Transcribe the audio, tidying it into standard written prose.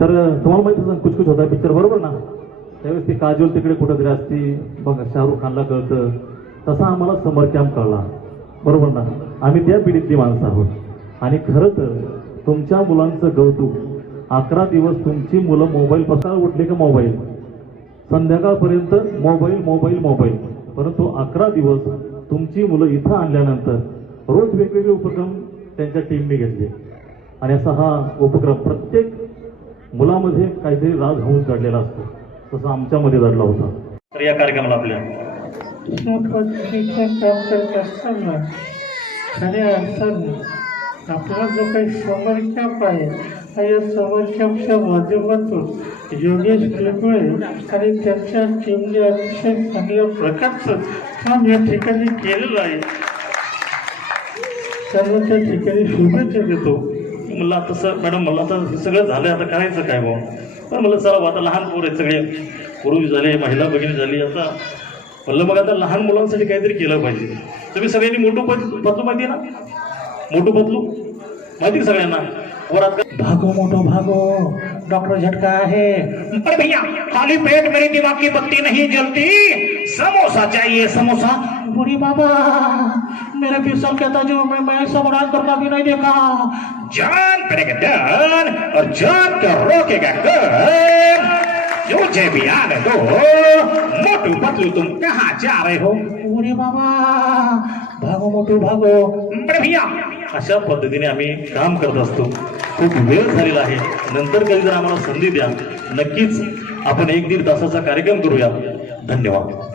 तर तुम्हाला माहिती असेल कुछ कुछ होता पिक्चर बरोबर ना, त्यावेळेस ती काजोल तिकडे कुठंतरी असती बघा, शाहरुख खानला कळतं तसा आम्हाला समर कॅम्प कळला बरोबर ना. आम्ही त्या पिढीतली माणसं आहोत आणि खरं तर तुमच्या मुलांचं कौतुक, 11 दिवस तुमची मुलं मोबाईल पसार उठले का मोबाईल, संध्याकाळपर्यंत मोबाईल मोबाईल मोबाईल, परंतु 11 दिवस तुमची मुलं इथं आणल्यानंतर रोज वेगवेगळे उपक्रम त्यांच्या टीमने घेतले आणि असा हा उपक्रम प्रत्येक मुलामध्ये काहीतरी राजहंस घडलेला असतो, तसं आमच्यामध्ये घडला होता. तर या कार्यक्रमाला आपल्या काम करत असताना खऱ्या अर्थाने आपला जो काही समर कॅम्प आहे, या समर कॅम्पच्या माध्यमातून योगेश पिंपळे आणि त्यांच्या टीमने अतिशय चांगल्या प्रकारचं काम या ठिकाणी केलेलं आहे. सर्व त्या ठिकाणी शुभेच्छा देतो. मला तसं मॅडम, मला आता हे सगळं झालं, आता करायचं काय भाऊ, पण मला चला आता लहान पोर आहेत सगळे, पुरुष झाले, महिला भगिनी झाली, आता म्हणलं मग आता लहान मुलांसाठी काहीतरी केलं पाहिजे. तुम्ही सगळ्यांनी मोठू पतलू माहिती आहे ना, मोठू पतलू माहिती सगळ्यांना, वरात भागो मोटो भागो, डॉक्टर झटका है. पर भैया खाली पेट मेरे दिमाग की बत्ती नहीं जलती, समोसा चाहिए समोसा. बुढ़ी बाबा मेरा पिस्टल कहता जो मैं सबराज करता भी नहीं देखा. जान करेगा डन और जान का रोकेगा कौन. मुझे भी आने दो. मोटू पतलू तुम कहाँ जा रहे हो. बुढ़ी बाबा भागो मोटू भागो. पर भैया अशा पद्धतीने आम्ही काम करत असतो. खूप वेळ झालेला आहे, नंतर कधी जर आम्हाला संधी द्या, नक्कीच आपण 1-1.5 तासाचा कार्यक्रम करूया. धन्यवाद.